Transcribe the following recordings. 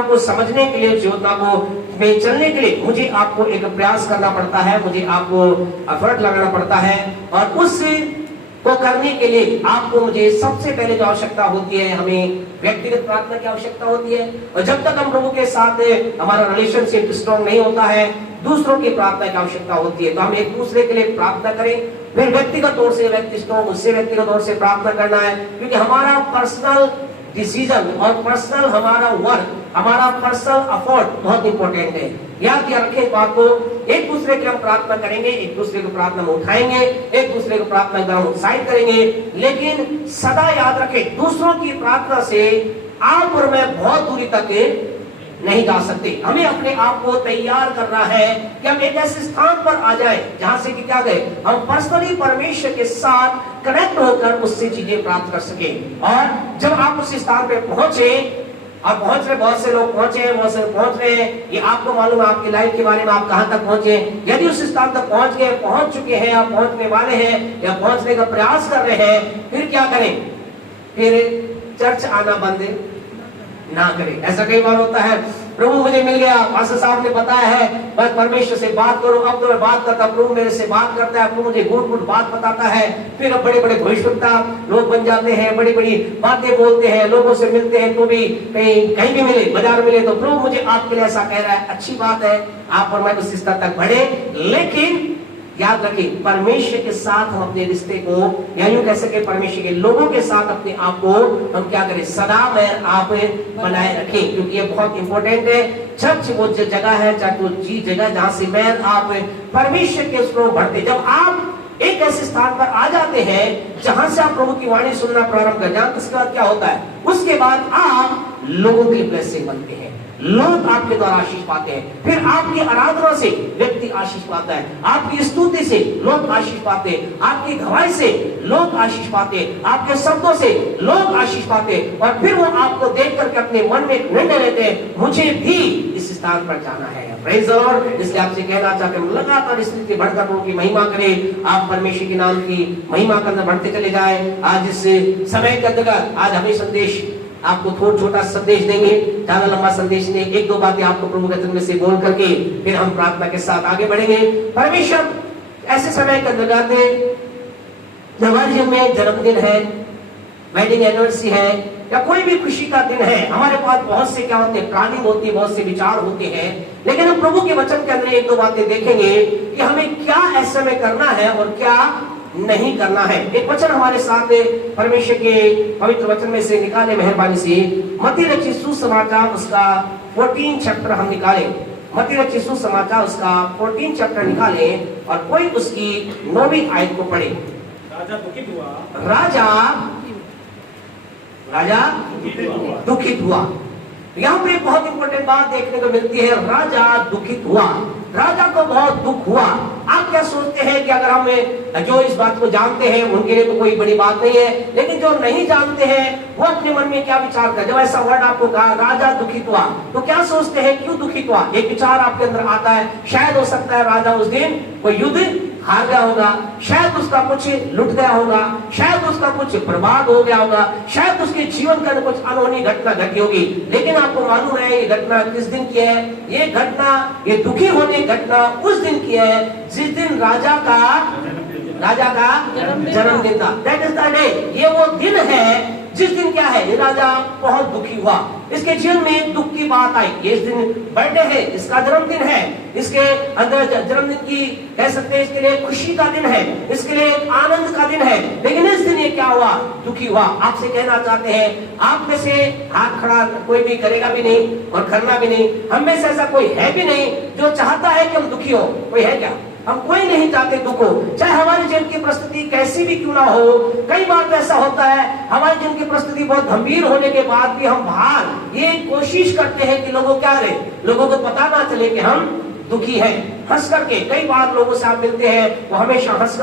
को समझने के लिए, योजना को में चलने के लिए मुझे आपको एक प्रयास करना पड़ता है, मुझे आपको एफर्ट लगाना पड़ता है। और उस को करने के लिए आपको मुझे सबसे पहले जो आवश्यकता होती है, हमें व्यक्तिगत प्रार्थना की आवश्यकता होती है। और जब तक हम प्रभु के साथ हमारा रिलेशनशिप स्ट्रॉन्ग नहीं होता है, दूसरों की प्रार्थना की आवश्यकता होती है। तो हम एक दूसरे के लिए प्रार्थना करें, फिर व्यक्तिगत तौर से व्यक्ति स्ट्रॉन्ग, उससे व्यक्तिगत तौर से प्रार्थना करना है। क्योंकि हमारा पर्सनल डिसीजन और पर्सनल हमारा वर्क, हमारा पर्सनल एफर्ट बहुत इंपॉर्टेंट है। याद रखें इस बात को। एक दूसरे की हम प्रार्थना करेंगे, एक दूसरे को प्रार्थना में उठाएंगे, एक दूसरे को प्रार्थना में उत्साहित करेंगे, लेकिन सदा याद रखें दूसरों की प्रार्थना से आप और मैं बहुत दूरी तक नहीं जा सकते। हमें अपने आप को तैयार करना है कि हम एक ऐसे स्थान पर आ जाए जहां से कि क्या गए, हम पर्सनली परमेश्वर के साथ कनेक्ट होकर उससे चीजें प्राप्त कर सके। और जब आप उस स्थान पे पहुंचे, आप पहुंच रहे, बहुत से लोग पहुंचे हैं, बहुत से पहुंच रहे हैं, ये आपको मालूम है आपकी लाइफ के बारे में, आप कहां तक पहुंचे। यदि उस स्थान तक पहुंच गए, पहुंच चुके हैं, आप पहुंचने वाले हैं या पहुंचने का प्रयास कर रहे हैं, फिर क्या करें? फिर चर्च आना बंद ना करें। ऐसा कई बार होता है, प्रभु मुझे मिल गया, पास्टर साहब ने बताया है बस परमेश्वर से बात करो, अब तो मैं बात करता, प्रभु मेरे से बात करता है, प्रभु मुझे गुड गुड बात बताता है। फिर अब बड़े बड़े भविष्यवक्ता लोग बन जाते हैं, बड़ी बड़ी बातें बोलते हैं, लोगों से मिलते हैं, तो भी कहीं भी मिले, बाजार मिले तो प्रभु मुझे आपके लिए ऐसा कह रहा है। अच्छी बात है, आप और मैं उस स्तर तक बढ़े, लेकिन याद रखें परमेश्वर के साथ हम अपने रिश्ते को, या यूं कह सके परमेश्वर के लोगों के साथ अपने आप को हम क्या करें, सदा में आप बनाए रखें। क्योंकि ये बहुत इंपॉर्टेंट है। चर्च वो जगह है, चाहे वो चीज जगह जहां से मैं आप परमेश्वर के उसको बढ़ते। जब आप एक ऐसे स्थान पर आ जाते हैं जहां से आप प्रभु की वाणी सुनना प्रारंभ कर जाते, उसके बाद क्या होता है? उसके बाद आप लोगों के लिए ब्लेसिंग बनते हैं, लोग आपके द्वारा आशीष पाते हैं। फिर आपकी आराधना से व्यक्ति आशीष पाता है, आपकी स्तुति से लोग आशीष पाते हैं, आपकी गवाही से लोग आशीष पाते हैं, आपके शब्दों से लोग आशीष पाते हैं। और फिर वो आपको देख करके अपने मन में एक निर्णय लेते हैं, मुझे भी इस स्थान पर जाना है। Praise the Lord. इसलिए आपसे कहना चाहते हैं लगातार इस रीति बढ़कर प्रभु की महिमा करें, आप परमेश्वर के नाम की महिमा करना बढ़ते चले जाए। आज इस समय के अंतर्गत आज हमें संदेश आपको थोड़ा छोटा संदेश देंगे, ज्यादा लंबा संदेश नहीं, एक दो बातें आपको प्रभु के वचन में से बोल करके फिर हम प्रार्थना के साथ आगे बढ़ेंगे। परमेश्वर ऐसे समय के अंतर्गत हमारे जीवन में जन्मदिन है, वेडिंग एनिवर्सरी है, या कोई भी खुशी का दिन है, हमारे पास बहुत से क्या होते हैं, प्लानिंग होती है, बहुत से विचार होते हैं, लेकिन हम प्रभु के वचन के अंदर एक दो बातें देखेंगे कि हमें क्या ऐसे में करना है और क्या नहीं करना है। एक वचन हमारे साथ परमेश्वर के पवित्र वचन में से निकाले मेहरबानी से, मत्ती रचित सुसमाचार उसका 14 चैप्टर हम निकाले, मत्ती रचित सुसमाचार उसका 14 चैप्टर निकाले और कोई उसकी 9वीं आयत को पढ़े। राजा दुखित हुआ, राजा दुखित हुआ। यहाँ पे बहुत इंपॉर्टेंट बात देखने को मिलती है, राजा दुखित हुआ, राजा को बहुत दुख हुआ। आप क्या सोचते हैं कि अगर हम जो इस बात को जानते हैं उनके लिए तो कोई बड़ी बात नहीं है, लेकिन जो नहीं जानते हैं वो अपने मन में क्या विचार कर, जब ऐसा वर्ड आपको कहा राजा दुखित हुआ, तो क्या सोचते हैं क्यों दुखित हुआ? एक विचार आपके अंदर आता है, शायद हो सकता है राजा उस दिन कोई युद्ध हार गया होगा, शायद उसका कुछ लुट गया होगा, शायद उसका कुछ बर्बाद हो गया होगा, शायद उसके जीवन के अंदर कुछ अनहोनी घटना घटी होगी। लेकिन आपको मालूम है ये घटना किस दिन की है? ये घटना, ये दुखी होने की घटना उस दिन की है जिस दिन राजा का जन्मदिन था। That is the day. ये वो दिन है जिस दिन क्या है, ये राजा बहुत दुखी हुआ, इसके जीवन में दुख की बात आई। ये इस दिन बर्थडे है, इसका जन्मदिन है, इसके अंदर जन्मदिन की कह सकते हैं, इसके लिए खुशी का दिन है, इसके लिए आनंद का दिन है, लेकिन इस दिन ये क्या हुआ, दुखी हुआ। आपसे कहना चाहते हैं, आप में से हाथ खड़ा कोई भी करेगा भी नहीं और करना भी नहीं, हम में से ऐसा कोई है भी नहीं जो चाहता है कि हम दुखी हो। कोई है क्या? हम कोई नहीं चाहते दुख हो, चाहे हमारे जीवन की परिस्थिति कैसी भी क्यों ना हो। कई बार तो ऐसा होता है हमारे जीवन की परिस्थिति बहुत गंभीर होने के बाद भी हम बाहर ये कोशिश करते हैं कि लोगों क्या रहे, लोगों को पता ना चले कि हम दुखी हैं। हंस करके, कई बार लोगों से आप मिलते हैं वो हमेशा हंस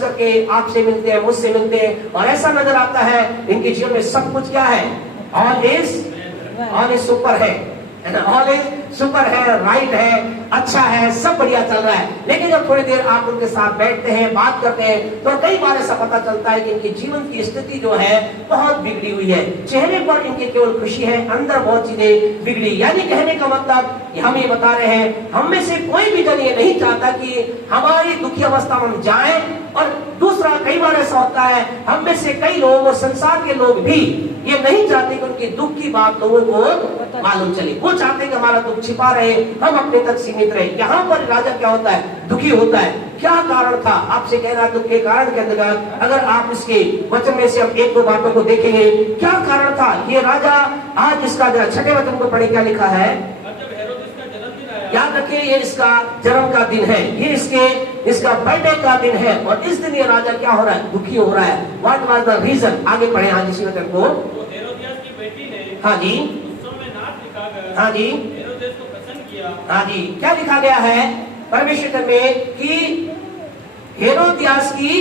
करके आपसे मिलते हैं, मुझसे मिलते हैं, और ऐसा नजर आता है इनके जीवन में सब कुछ क्या है, ऑल इज सुपर है ना, ऑल इज सुपर है, राइट है, अच्छा है, सब बढ़िया चल रहा है। लेकिन जब थोड़ी देर आप उनके साथ बैठते हैं, बात करते हैं, तो कई बार ऐसा पता चलता है कि इनके जीवन की स्थिति जो है बहुत बिगड़ी हुई है। चेहरे पर इनके केवल खुशी है, अंदर बहुत चीजें बिगड़ी। यानी कहने का मतलब हम ये बता रहे हैं, हम में से कोई भी जन ये नहीं चाहता कि हमारी दुखी अवस्था में हम जाएं। और दूसरा, कई बार ऐसा होता है, हम में से कई लोग और संसार के लोग भी ये नहीं चाहते कि उनकी दुख की बात लोगों को मालूम चले। वो चाहते कि हमारा दुख छिपा रहे, हम अपने तक सीमित रहे। यहाँ पर राजा क्या होता है, दुखी होता है। क्या कारण था? आपसे कह रहा दुख के कारण के अंदर अगर आप इसके वचन में से हम एक दो बातों को देखेंगे, क्या कारण था ये राजा। आज इसका छठे वचन को पढ़े, क्या लिखा है? याद रखिए, ये इसका जन्म का दिन है, ये इसका बर्थडे का दिन है। और इस दिन ये राजा क्या हो रहा है, दुखी हो रहा है। What was the reason? आगे पढ़े हाँ इसी वचन को। हेरोदियास की बेटी ने हाँ जी, उत्सव में नाच दिखाकर हाँ जी, हेरोदेस को प्रसन्न किया। हाँ जी, क्या लिखा गया है परमेश्वर में कि हेरोदियास की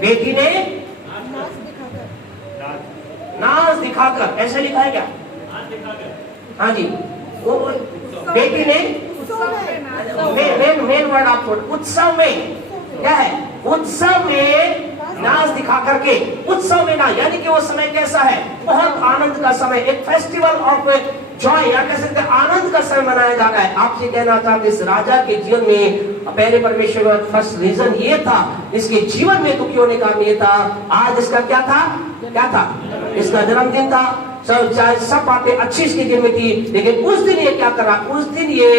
बेटी ने नाच दिखाकर, ऐसे लिखा है क्या? नाच दिखाकर, हाँ जी, वो बेटी ने मेन वर्ड आप छोड़, उत्सव में क्या है? उत्सव में नाच दिखा करके, उत्सव में ना, यानी कि वो समय कैसा है? बहुत आनंद का समय, एक फेस्टिवल ऑफ जॉय, या कह सकते हैं आनंद का समय मनाया जा रहा है। आपसे कहना चाहते इस राजा के जीवन में पहले परमेश्वर का फर्स्ट रीजन ये था, इसके जीवन में दुखी होने का ये था। आज इसका क्या था? क्या था? इसका जन्मदिन था। सब बातें अच्छी इसके जीवन में थी, लेकिन उस दिन ये क्या कर रहा? उस दिन ये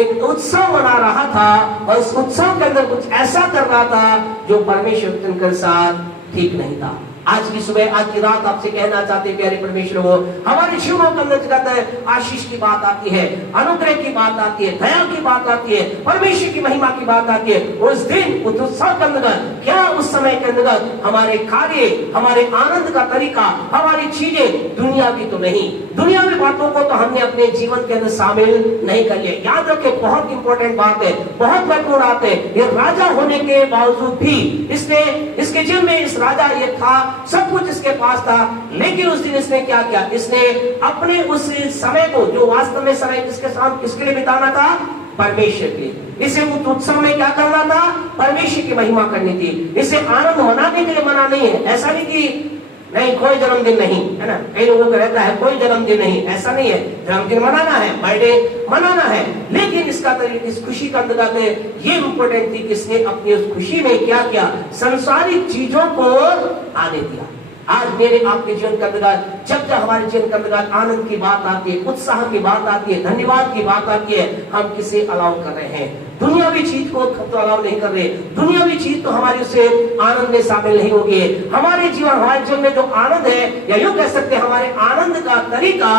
एक उत्सव मना रहा था, और इस उत्सव के अंदर कुछ ऐसा कर रहा था जो परमेश्वर के साथ ठीक नहीं था। आज की सुबह, आज की रात आपसे कहना चाहते हैं प्यारे परमेश्वर को, हमारे जीवनों के अंदर आशीष की बात आती है, अनुग्रह की बात आती है, दया की बात आती है, परमेश्वर की महिमा की बात आती है। उस दिन उस उत्सव के अंदर क्या, उस समय के अंदर हमारे कार्य, हमारे आनंद का तरीका, हमारी चीजें दुनिया की तो नहीं, दुनियावी बातों को तो हमने अपने जीवन के अंदर शामिल नहीं कर लिया। याद रखें, बहुत इंपॉर्टेंट बात है, बहुत महत्वपूर्ण बात है। ये राजा होने के बावजूद भी इसके जीवन में इस राजा ये था, सब कुछ इसके पास था, लेकिन उस दिन इसने क्या किया? इसने अपने उस समय को, जो वास्तव में समय किसके साथ, किसके लिए बिताना था? परमेश्वर के। इसे उस उत्सव में क्या करना था? परमेश्वर की महिमा करनी थी। इसे आनंद मनाने के लिए मना नहीं है। ऐसा नहीं कि नहीं कोई जन्मदिन नहीं है ना, कई लोगों को रहता है कोई जन्मदिन नहीं, ऐसा नहीं है। जन्मदिन मनाना है, बर्थडे मनाना है, लेकिन इसका इस खुशी का अंतर्गत ये इंपॉर्टेंट थी कि इसने अपनी उस खुशी में क्या किया? संसारिक चीजों को आने दिया। आज मेरे आपके जीवन के अंतर्गत जब हमारे जीवन के अंतर्गत आनंद की बात आती है, उत्साह की बात आती है, धन्यवाद की बात आती है, हम किसे अलाउ कर रहे हैं? दुनियावी चीज को तो अलाउ नहीं कर रहे। दुनियावी चीज तो हमारी उसे आनंद में शामिल नहीं होगी। हमारे जीवन में जो आनंद है, या यूं कह सकते हैं हमारे आनंद का तरीका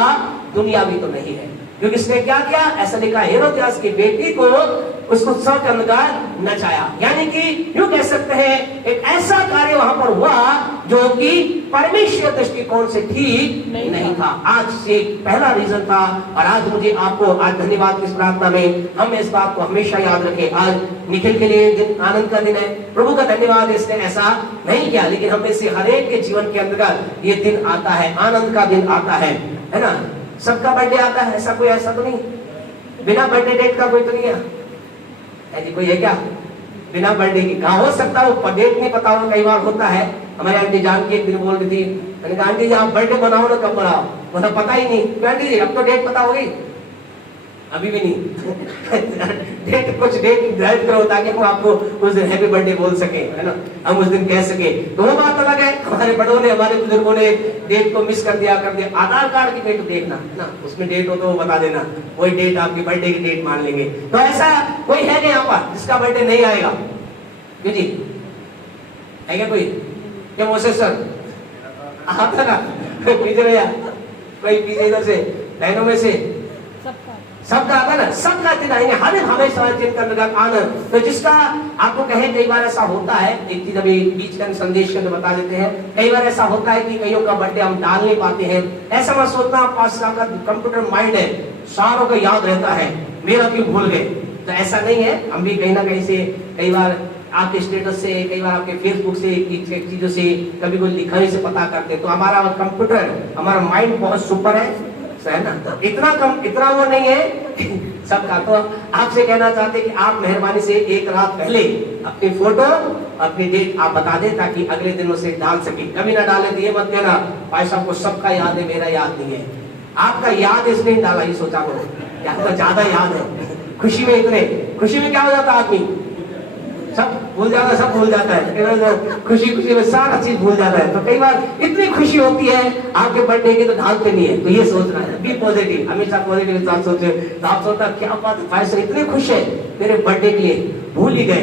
दुनियावी तो नहीं है। क्योंकि इसने क्या किया? ऐसा लिखा, हेरोदियास की बेटी को उस उत्सव के अंदर नचाया। यानी कि यूं कह सकते हैं एक ऐसा कार्य वहां पर हुआ जो कि परमेश्वर दृष्टिकोण से ठीक नहीं था। आज से पहला रीजन था। और आज मुझे आपको आज धन्यवाद की प्रार्थना में हम इस बात को हमेशा याद रखें। आज निखिल के लिए दिन आनंद का दिन है, प्रभु का धन्यवाद, इसने ऐसा नहीं किया, लेकिन हम में से हर एक के जीवन के अंतर्गत ये दिन आता है, आनंद का दिन आता है ना। सबका बर्थडे आता है, ऐसा कोई ऐसा तो नहीं, बिना बर्थडे डेट का कोई तो नहीं है जी? कोई है क्या बिना बर्थडे की? कहा हो सकता है वो डेट नहीं पता हो, कई बार होता है। हमारी आंटी जान की एक दिन बोल रही थी, मैंने कहा आंटी जी आप बर्थडे बनाओ ना, कब बनाओ? बोला पता ही नहीं। आंटी जी अब तो डेट पता होगी? अभी भी नहीं। डेट कुछ डेट निर्धारित करो ताकि हम आपको उस दिन हैप्पी बर्थडे बोल सके, है ना, हम उस दिन कह सके। तो वो बात अलग है। हमारे बड़ों ने, हमारे बुजुर्गों ने डेट को मिस कर दिया। आधार कार्ड की डेट देखना है ना, उसमें डेट हो तो वो बता देना, वही डेट आपकी बर्थडे की डेट मान लेंगे। तो ऐसा कोई है क्या यहाँ पर जिसका बर्थडे नहीं आएगा? जी है क्या कोई? क्या मोसे सर आता ना? पीछे भैया कोई पीछे इधर से लाइनों में से सबका आता ना, सबका दिन आएंगे, हर हमेशा आनंद। तो जिसका आपको कहे, कई बार ऐसा होता है, एक चीज अभी बीच का संदेश के बता देते हैं, कई बार ऐसा होता है कि कईयों का बर्थडे हम डाल नहीं पाते हैं। ऐसा मैं सोचता हूँ 5 साल का कंप्यूटर माइंड है, सारों को याद रहता है, मेरा क्यों भूल गए? तो ऐसा नहीं है। हम भी कहीं ना कहीं से, कई बार आपके स्टेटस से, कई बार आपके फेसबुक से, चीजों से, कभी कोई लिखाई से पता करते हैं। तो हमारा कंप्यूटर, हमारा माइंड बहुत सुपर है, है ना, तो इतना कम, इतना वो नहीं है सबका। तो आपसे कहना चाहते कि आप मेहरबानी से एक रात पहले अपनी फोटो, अपनी डेट आप बता दें ताकि अगले दिन उसे डाल सके। कभी ना डाले तो ये मत देना भाई साहब को सबका याद है, मेरा याद नहीं है। आपका याद इसलिए डाला, ये सोचा करो कि आपका ज्यादा याद है। खुशी में इतने, खुशी में क्या हो जाता आदमी सब भूल जाता है, सब भूल जाता है, खुशी खुशी में सारा चीज भूल जाता है। तो कई बार इतनी खुशी होती है आपके बर्थडे की तो ढालते नहीं है। तो ये सोचना है, बी पॉजिटिव, हमेशा पॉजिटिव के साथ सोचे। तो आप सोचता क्या बात है भाई साहब इतने खुश है मेरे बर्थडे के लिए, भूल ही गए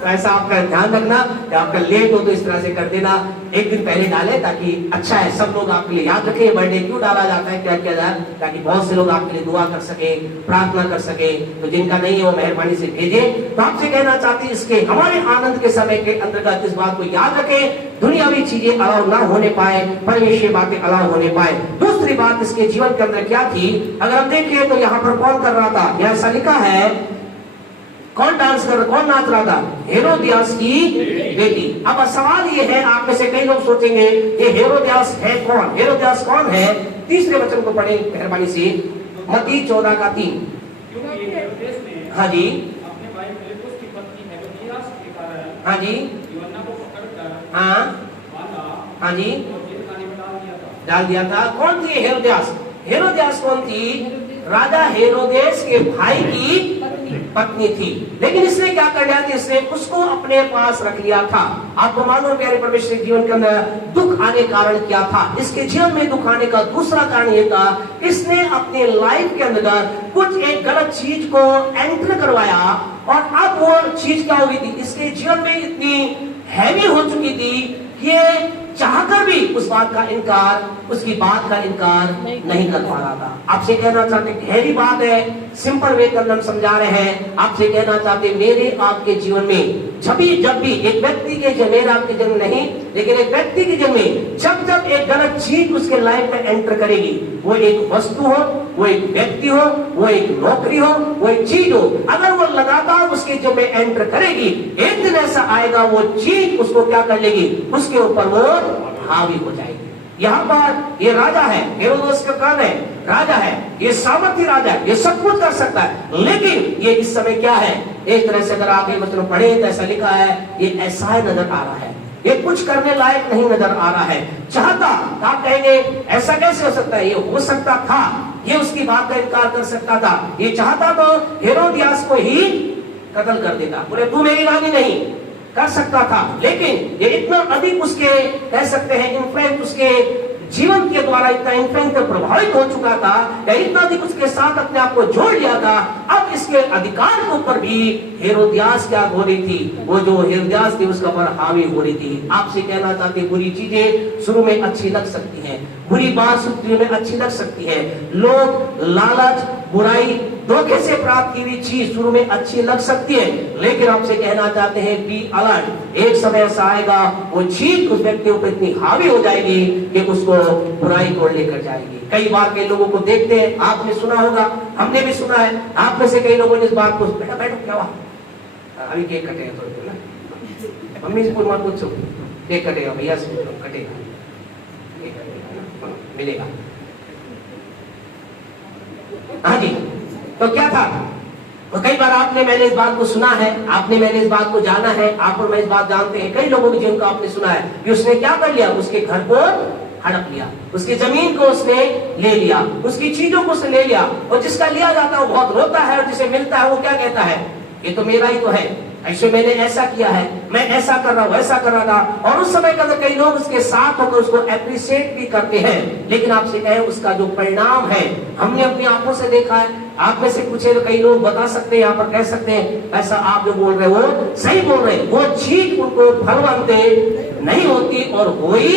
तो ऐसा आपका ध्यान रखना कि आपका लेट हो तो इस तरह से कर देना, एक दिन पहले डाले ताकि अच्छा है, सब लोग आपके लिए याद रखें बर्थडे क्यों डाला जाता है, क्या किया जाए, ताकि बहुत से लोग आपके लिए दुआ कर सके, प्रार्थना कर सके। तो जिनका नहीं है वो मेहरबानी से भेजे। तो आपसे कहना चाहती है इसके हमारे आनंद के समय के अंतर्गत इस बात को याद रखें, दुनियावी चीजें अलाउ ना होने पाए, परमेश्वरीय बातें अलाउ होने पाए। दूसरी बात इसके जीवन के अंदर क्या थी, अगर हम देखें तो यहाँ पर कौन कर रहा था, यह ऐसा लिखा है, कौन डांस कर, कौन नाच रहा था, हेरोदियास की बेटी। अब सवाल ये है, आप में से कई लोग सोचेंगे ये हेरोदियास है कौन, हेरोदियास कौन है। तीसरे वचन को पढ़े मेहरबानी से, मत्ती 14:3। क्योंकि हेरोदेस ने हाँ जी, अपने भाई फिलिप्पुस की पत्नी हेरोदियास के कारण हाँ जी, यूहन्ना को पकड़कर हाँ बांधा हाँ जी, और जेल खाने में डाल दिया था। डाल दिया था। कौन थी हेरोदियास, हेरोदियास कौन थी, राजा हेरोदेस के भाई की पत्नी थी। लेकिन इसने क्या कर लिया था, इसने उसको अपने पास रख लिया था। आपको मालूम प्यारे परमेश्वर के जीवन के अंदर दुख आने कारण क्या था, इसके जीवन में दुख आने का दूसरा कारण ये था, इसने अपने लाइफ के अंदर कुछ एक गलत चीज को एंटर करवाया और अब वो चीज क्या हो गई थी, इसके जीवन में इतनी हैवी हो चुकी थी कि चाहकर भी उस बात का इनकार, उसकी बात का इनकार नहीं कर पा रहा था। आपसे कहना चाहते गहरी बात है, सिंपल वे कर हम समझा रहे हैं। आपसे कहना चाहते मेरे आपके जीवन में जब भी एक व्यक्ति के जन्म, आपके जन्म नहीं लेकिन एक व्यक्ति के जन्म में जब एक गलत चीज उसके लाइफ में एंटर करेगी, वो एक वस्तु हो, वो एक व्यक्ति हो, वो एक नौकरी हो, वो एक चीज हो, अगर वो लगातार उसके जन्म में एंटर करेगी, एक दिन ऐसा आएगा वो चीज उसको क्या कर लेगी, उसके ऊपर वो हावी हो जाएगी। यहाँ पर ये राजा है, हेरोदेस का कौन है, राजा है, ये सामर्थी राजा है, ये सब कुछ कर सकता है। लेकिन ये इस समय क्या है, एक तरह से अगर आगे मतलब पढ़े तो ऐसा लिखा है, ये ऐसा नजर आ रहा है, ये कुछ करने लायक नहीं नजर आ रहा है। चाहता तो आप कहेंगे ऐसा कैसे हो सकता है, ये हो सकता था, ये उसकी बात का इनकार कर सकता था, ये चाहता तो हेरोदियास को ही कत्ल कर देता, बोले तू मेरी रानी नहीं, कर सकता था। लेकिन ये इतना अधिक उसके कह सकते हैं इन्फ्लुएंस, उसके जीवन के द्वारा इतना इन्फ्लुएंस प्रभावित हो चुका था, या इतना अधिक उसके साथ अपने आप को जोड़ लिया था, अब इसके अधिकार के ऊपर भी हेरोदियास क्या हो रही थी, वो जो हेरोदियास थी उसका पर हावी हो रही थी। आपसे कहना चाहते बुरी चीजें शुरू में अच्छी लग सकती हैं, बुरी बात शुरू में अच्छी लग सकती है, लोग लालच, बुराई, धोखे से प्राप्त की हुई चीज शुरू में अच्छी लग सकती है, लेकिन आपसे कहना चाहते हैं बी अलर्ट, एक समय ऐसा आएगा वो चीज उस व्यक्ति पर इतनी हावी हो जाएगी कि उसको बुराई को लेकर जाएगी। कई बार कई लोगों को देखते हैं, आपने सुना होगा, हमने भी सुना है, आप में से कई लोगों ने इस बात को, बेटा बैठो क्या हुआ, अभी केक कटेगा थोड़ी देर ना, मम्मी से मत पूछो, केक कटेगा भैया से कटेगा, मिलेगा। हाँ जी, तो क्या था, तो कई बार आपने मैंने इस बात को सुना है, आपने मैंने इस बात को जाना है, आप और मैं इस बात जानते हैं, कई लोगों के जीवन को आपने सुना है कि उसने क्या कर लिया, उसके घर को हड़प लिया, उसकी जमीन को उसने ले लिया, उसकी चीजों को उसने ले लिया, और जिसका लिया जाता है वो बहुत रोता है, और जिसे मिलता है वो क्या कहता है, ये तो मेरा ही तो है, ऐसे मैंने ऐसा किया है, मैं ऐसा कर रहा हूँ, ऐसा कर रहा था। और उस समय के अंदर कई लोग उसके साथ होकर उसको एप्रिशिएट भी करते हैं, लेकिन आपसे कहे उसका जो परिणाम है हमने अपनी आंखों से देखा है। आप में से पूछे तो कई लोग बता सकते हैं, यहाँ पर कह सकते हैं ऐसा आप जो बोल रहे हो सही बोल रहे हैं, वो चीज उनको फलवंत नहीं होती और हो ही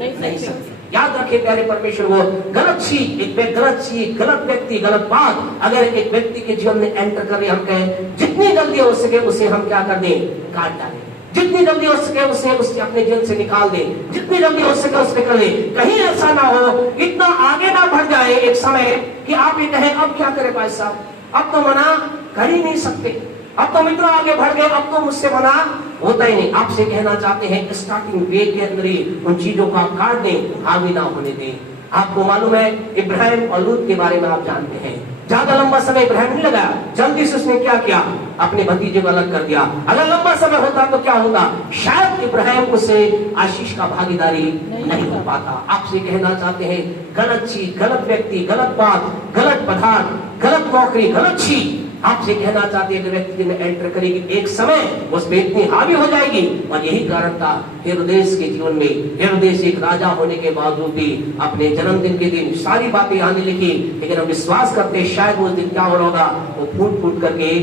नहीं सकती। याद रखिए प्यारे परमेश्वर, वो गलत चीज, गलत व्यक्ति, गलत बात अगर एक व्यक्ति के जीवन में एंटर करे, हम कहें जितनी जल्दी हो सके उसे हम क्या कर दें, काट डालें, जितनी जल्दी हो सके उसे अपने जीवन से निकाल दें, जितनी जल्दी हो सके उससे कर दें। कहीं ऐसा ना हो, इतना आगे ना बढ़ जाए एक समय कि आप ये कहें अब क्या करें भाई साहब, अब तो मना कर ही नहीं सकते, अब तो मित्र आगे बढ़ गए, अब तो मुझसे मना होता ही नहीं। आपसे कहना चाहते हैं स्टार्टिंग वे के अंदर ही उन चीजों को आप काट दें, हावी ना होने दें। आपको मालूम है इब्राहिम और लूत के बारे में आप जानते हैं, ज्यादा लंबा समय इब्राहिम नहीं लगाया, जल्दी से उसने क्या किया, अपने भतीजे को अलग कर दिया। अगर लंबा समय होता तो क्या होता, शायद इब्राहिम उससे आशीष का भागीदारी नहीं हो पाता। आपसे कहना चाहते हैं गलत चीज, गलत व्यक्ति, गलत बात, गलत पदार्थ, गलत नौकरी, गलत चीज आपसे कहना चाहते हैं कि व्यक्ति में एंटर करेगी, एक समय उस पर इतनी हावी हो जाएगी। और यही कारण था हेरोदेस के जीवन में। हेरोदेस एक राजा होने के बावजूद भी अपने जन्मदिन के दिन सारी बातें यहाँ नहीं लिखी, लेकिन हम विश्वास करते शायद उस दिन क्या हो रहा होगा, वो फूट फूट करके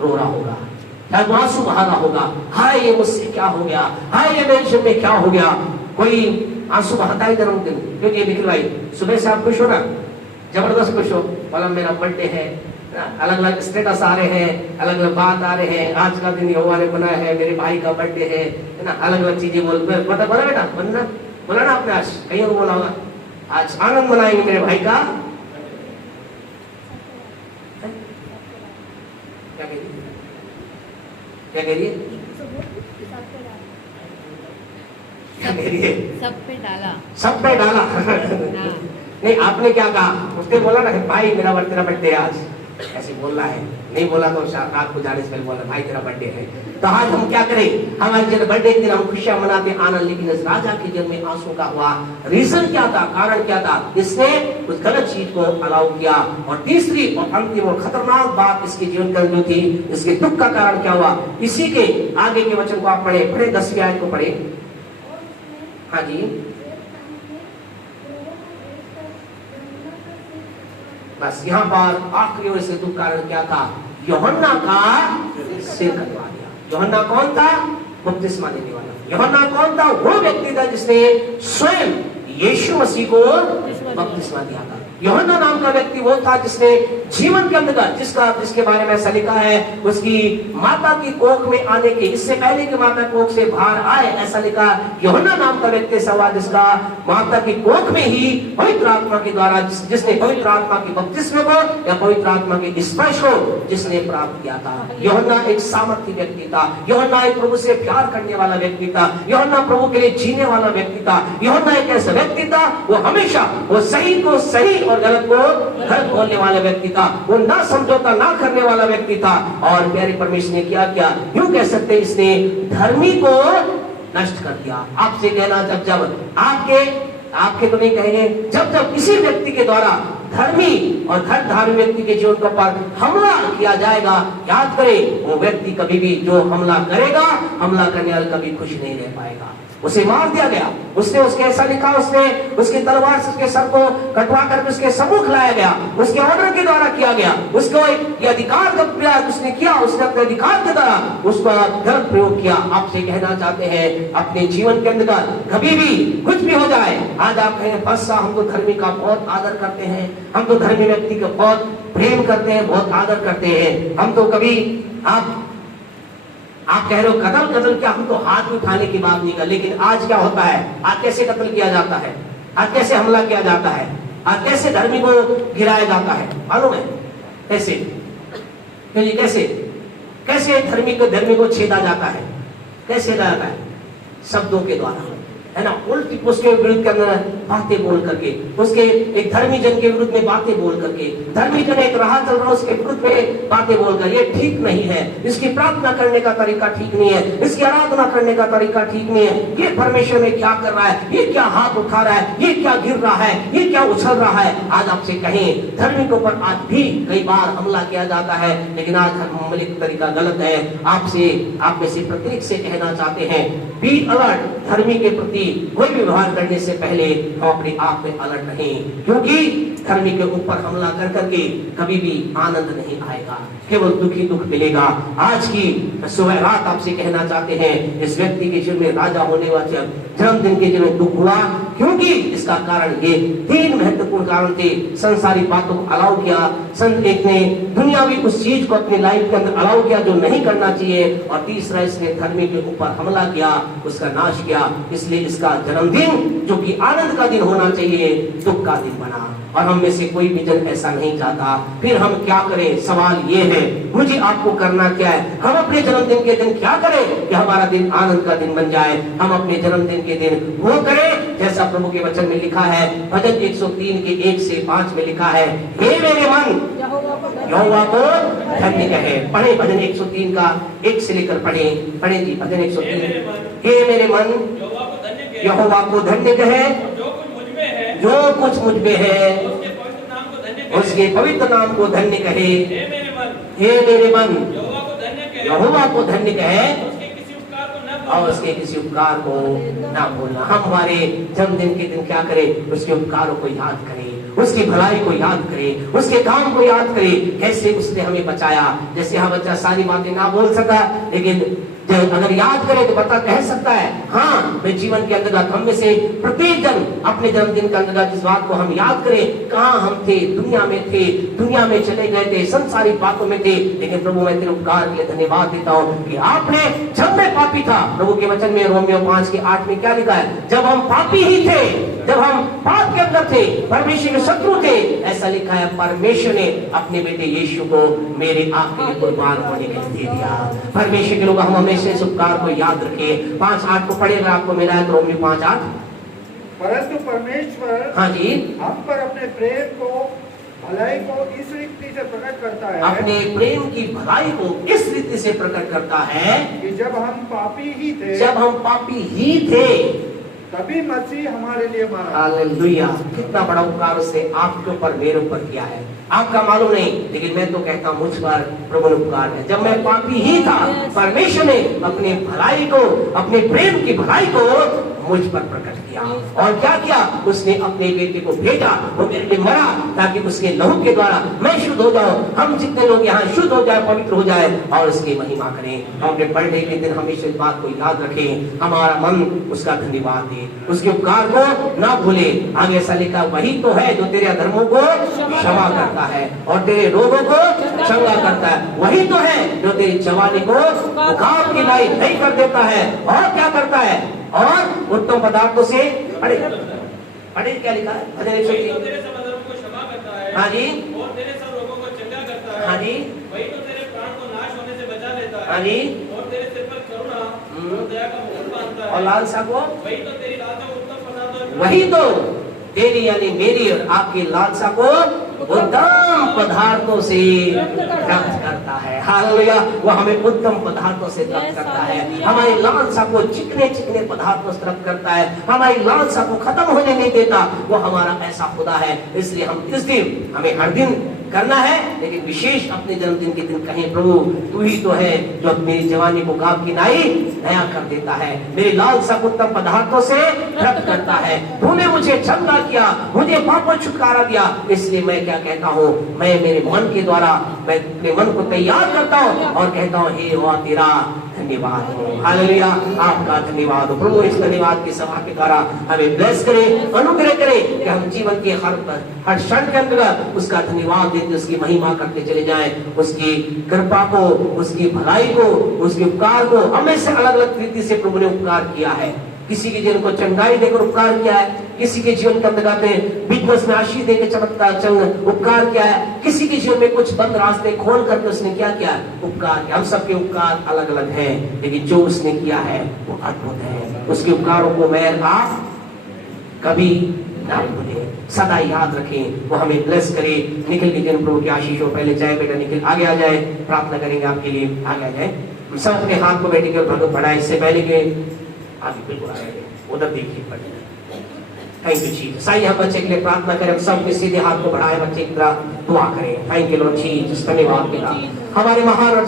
रो रहा होगा, शायद वो आंसू बहा रहा होगा, हाय ये मुझसे क्या हो गया, हाय ये मेरे जीवन में क्या हो गया। कोई आंसू बहाता है जन्मदिन, क्योंकि निखिल भाई सुबह से आप खुश हो ना, जबरदस्त खुश हो, बोला मेरा बर्थडे है, अलग अलग स्टेटस आ रहे हैं, अलग अलग बात आ रहे हैं, आज का दिन यहोवा ने बनाया है, मेरे भाई का बर्थडे है ना, अलग अलग चीजें बोल बोला बेटा बोलना, बोला ना आपने, आज कहीं और बोला होगा, आज आनंद मनाएंगे मेरे भाई का। क्या कह रही है, क्या कह रही है, क्या कह रही है, सब पे डाला, सब पे डाला। नहीं आपने क्या कहा, उसने बोला ना भाई मेरा तेरा बर्थडे है आज, ऐसे बोलना है, नहीं बोला तो रात को जाने से पहले बोला भाई तेरा बर्थडे है। तो आज हम क्या करें, हमारे बर्थडे के दिन हम खुशियां मनाते आनंद, लेकिन इस राजा के दिल में आंसू का हुआ रीजन क्या था, कारण क्या था, इसने उस गलत चीज को अलाउ किया। और तीसरी और अंतिम और खतरनाक बात इसके जीवन का जो थी, इसके दुख का कारण क्या हुआ, इसी के आगे के वचन को आप पढ़े 10वीं आयत को पढ़े। हाँ जी, बस यहाँ पर आखिरी ओर से दुख कारण क्या था, यूहन्ना का सिर कटवा दिया। यूहन्ना कौन था, बपतिस्मा देने वाला। यूहन्ना कौन था, वो व्यक्ति था जिसने स्वयं यीशु मसीह को बपतिस्मा दिया था। यूहन्ना नाम का व्यक्ति वो था जिसने जीवन के अंदर जिसके बारे में ऐसा लिखा है, उसकी माता की कोख में आने के इससे पहले कि माता कोख से बाहर आए, ऐसा लिखा यूहन्ना नाम का व्यक्ति सवा जिसका माता की कोख में ही पवित्र आत्मा के द्वारा जिसने पवित्र आत्मा की बपतिस्मा को या पवित्र आत्मा के स्पर्श को जिसने प्राप्त किया था। यूहन्ना एक सामर्थ्य व्यक्ति था, यूहन्ना एक प्रभु से प्यार करने वाला व्यक्ति था, यूहन्ना प्रभु के लिए जीने वाला व्यक्ति था। यूहन्ना एक ऐसा व्यक्ति था, वो हमेशा वो सही को सही और गलत को गलत बोलने वाला व्यक्ति था, वो ना समझौता ना करने वाला व्यक्ति था। और प्यारे परमेश्वर ने क्या किया, यूं कह सकते इसने धर्मी को नष्ट कर दिया। आपसे कहना जब आपके तो नहीं कहेंगे, जब किसी व्यक्ति के द्वारा धर्मी और धार्मिक व्यक्ति के जीवन पर हमला किया जाएगा, याद करें वो व्यक्ति कभी भी जो हमला करेगा, हमला करने वाला कभी खुश नहीं रह पाएगा। उसे मार दिया गया, उसने उसके ऐसा लिखा, उसने उसकी तलवार से उसके सर को कटवा करके उसके सम्मुख लाया गया, उसके ऑर्डर के द्वारा किया गया, उसको ये अधिकार का प्रयोग उसने किया, उसने अपने अधिकार के द्वारा उसका गलत प्रयोग किया। आपसे कहना चाहते हैं अपने जीवन के अंदर कभी भी कुछ भी हो जाए, आज आप कहें बस हम तो धर्मी का बहुत आदर करते हैं, हम तो धर्मी व्यक्ति का बहुत प्रेम करते हैं, बहुत आदर करते हैं, हम तो कभी आप कह रहे हो कत्ल क्या, हम तो हाथ उठाने की बात नहीं कर, लेकिन आज क्या होता है, आज कैसे कत्ल किया जाता है, आज कैसे हमला किया जाता है, आज कैसे धर्मी को गिराया जाता है, मालूम है कैसे, कैसे धर्मी को छेदा जाता है, कैसे जाता है, शब्दों के द्वारा, है ना, उल्टी उसके विरुद्ध के अंदर बातें बोल करके, उसके एक धर्मी जन के विरुद्ध में बातें बोल करके, धर्मी जन एक राह चल रहा है उसके विरुद्ध में बातें बोलकर, ये ठीक नहीं है, इसकी प्रार्थना करने का तरीका ठीक नहीं है, इसकी आराधना करने का तरीका ठीक नहीं है, ये परमेश्वर में क्या कर रहा है, ये क्या हाथ उठा रहा है, ये क्या गिर रहा है, ये क्या उछल रहा है। आज आपसे कहें धर्मी के ऊपर आज भी कई बार हमला किया जाता है, लेकिन आज हमले का तरीका गलत है। आप में से प्रत्येक से कहना चाहते हैं बी अलर्ट, धर्मी के प्रति कोई भी व्यवहार करने से पहले हम अपने आप में अलर्ट रहें, क्योंकि धर्मी के ऊपर हमला कर करके कभी भी आनंद नहीं आएगा, केवल दुखी दुख मिलेगा। आज की सुबह रात आपसे कहना चाहते हैं इस व्यक्ति के जीवन में राजा होने वाले जन्मदिन के जीवन में दुख हुआ, क्योंकि इसका कारण ये 3 महत्वपूर्ण कारण थे। संसारी बातों को अलाउ किया, एक ने दुनियावी उस चीज को अपनी लाइफ के अंदर अलाउ किया जो नहीं करना चाहिए, और तीसरा इसने धर्मी के ऊपर हमला किया, उसका नाश किया। इसलिए इसका जन्मदिन जो कि आनंद का दिन होना चाहिए दुख का दिन बना। और हम में से कोई भी जन ऐसा नहीं चाहता। फिर हम क्या करें? सवाल ये है, मुझे आपको करना क्या है? हम अपने जन्मदिन के दिन क्या करें कि हमारा दिन आनंद का दिन बन जाए? हम अपने जन्मदिन के दिन वो करें जैसा प्रभु के वचन में लिखा है, भजन 103 के 1 से 5 में लिखा है, हे मेरे मन यहोवा को धन्य कहे। पढ़े भजन 103 का 1 से लेकर पढ़े जी भजन 103। हे मेरे मन यहोवा को धन्य कहे, जो कुछ मुझ में है उसके पवित्र नाम को धन्य कहे। हे मेरे मन यहोवा को धन्य कहे और उसके किसी उपकार को ना भूलना। हम हमारे जन्मदिन के दिन क्या करें? उसके उपकारों को याद करें, उसकी भलाई को याद करें, उसके काम को याद करें, कैसे उसने हमें बचाया। जैसे हाँ बच्चा सारी बातें ना बोल सका, लेकिन अगर याद करे तो बता कह सकता है, हाँ मैं जीवन के अंतर्गत हम में से प्रत्येक जन अपने जन्मदिन के अंतर्गत इस बात को हम याद करें, कहाँ हम थे, दुनिया में थे, दुनिया में चले गए थे, संसारिक बातों में थे, लेकिन प्रभु मैं तेरे उपकार के लिए धन्यवाद देता हूँ कि आपने, जब मैं पापी था, प्रभु के वचन में रोमियो 5 के 8 में क्या लिखा है, जब हम पापी ही थे, जब हम पाप के अंदर थे, परमेश्वर के शत्रु थे, ऐसा लिखा है परमेश्वर ने अपने बेटे यीशु को मेरे आपके लिए कुर्बान होने के लिए दे दिया। परमेश्वर के लोग हम हमेशा इस उपकार को याद रखें। 5:8 को पढ़े, अगर आपको मिला है तो रोमियो 5:8। परंतु परमेश्वर हाँ जी, हम पर अपने प्रेम को, भलाई को इस रीति से प्रकट करता है, अपने प्रेम की भलाई को इस रीति से प्रकट करता है कि जब हम पापी ही थे, जब हम पापी ही थे तभी मसीह हमारे लिए मरा। हालेलुया। कितना बड़ा उपकार उसने आपके ऊपर, मेरे ऊपर किया है। आपका मालूम नहीं, लेकिन मैं तो कहता हूँ मुझ पर प्रभु ने उपकार है। जब मैं पापी ही था, परमेश्वर ने अपनी भलाई को, अपने प्रेम की भलाई को मुझ पर प्रकट किया। और क्या किया? उसने अपने बेटे को भेजा, वो मेरे लिए मरा, ताकि उसके लहू के द्वारा मैं शुद्ध हो जाऊं, हम जितने लोग यहाँ शुद्ध हो जाए, पवित्र हो जाए और उसकी महिमा करें। हम अपने बर्थडे के दिन हमेशा इस बात को याद रखें, हमारा मन उसका धन्यवाद दे, उसके उपकार को ना भूले। आगे ऐसा लिखा, वही तो है जो तेरे अधर्मों को क्षमा करता है और तेरे रोगों को चंगा करता है। वही तो है जो तेरी जवानी को बुखार की लाई नहीं कर देता है, और क्या करता है? और उत्तम पदार्थों से पढ़े क्या लिखा है? तेरे सब अधर्मों को क्षमा करता है, हाँ जी, और तेरे सब रोगों को चंगा करता है। हाँ जी, वही तो तेरे प्राण को नाश होने से बचा लेता है। हाँ जी, और तेरे सिर पर करुणा और दया का मुकुट बांधता है। और लालसा को, वही तो तेरी लालसा को उत्तम पदार्थों, वही तो तेरी यानी मेरी और आपकी लालसा को उत्तम पदार्थों से प्राप्त करता है। हालेलुया। वो हमें उत्तम पदार्थों से प्राप्त करता है, हमारी लालसा को चिकने चिकने पदार्थों से प्राप्त करता है, हमारी लालसा को खत्म होने नहीं देता। वो हमारा ऐसा खुदा है। इसलिए हम इस दिन, हमें हर दिन करना है, लेकिन विशेष अपने जन्मदिन के दिन कहें, प्रभु तू ही तो है जो मेरी जवानी को गाव की नाई नया कर देता है, मेरी लालसा को उत्तम पदार्थों से प्राप्त करता है। तूने मुझे चंगा किया, मुझे पापों से छुटकारा दिया। इसलिए मैं क्या कहता हूँ, मैं मेरे मन के द्वारा मैं अपने मन को तैयार करता हूँ और कहता हूँ, हे यहोवा तेरा धन्यवाद हो। हालेलुया। आपका धन्यवाद हो प्रभु। इस धन्यवाद की सभा के द्वारा हमें ब्लेस करे, अनुग्रह करे कि हम जीवन के हर क्षण के अंतर्गत उसका धन्यवाद देते, उसकी महिमा करते चले जाएं, उसकी कृपा को, उसकी भलाई को, उसके उपकार को। हमें से अलग अलग रीति से प्रभु ने उपकार किया है। किसी के जीवन को चंगाई देकर उपकार किया है, किसी के जीवन के अंतर्गत बिजनेस में आशीष देकर चमत्कार चंग उपकार किया है, किसी के जीवन में कुछ बंद रास्ते खोल करके उसने क्या किया? उपकार किया। हम सबके उपकार अलग अलग हैं, लेकिन जो उसने किया है वो अद्भुत है। उसके उपकारों को मैं आप कभी ना भूले, सदा याद रखें। वो हमें ब्लेस करे। निखिल के जन्म प्रभु की आशीष हो। पहले जाए बेटा निखिल, आगे आ जाए, प्रार्थना करेंगे आपके लिए, आगे आ जाए। सब अपने हाथ को बेटे के भगत बढ़ाए। इससे पहले के आप बिल्कुल आ गए, उधर देखिए पढ़िए। Thank you Jesus. आइए हम बच्चे के लिए प्रार्थना करें। हम सब के सीधे हाथ को बढ़ाए, बच्चे की तरह दुआ करें। Thank you Lord Jesus. धन्यवाद पिता, हमारे महान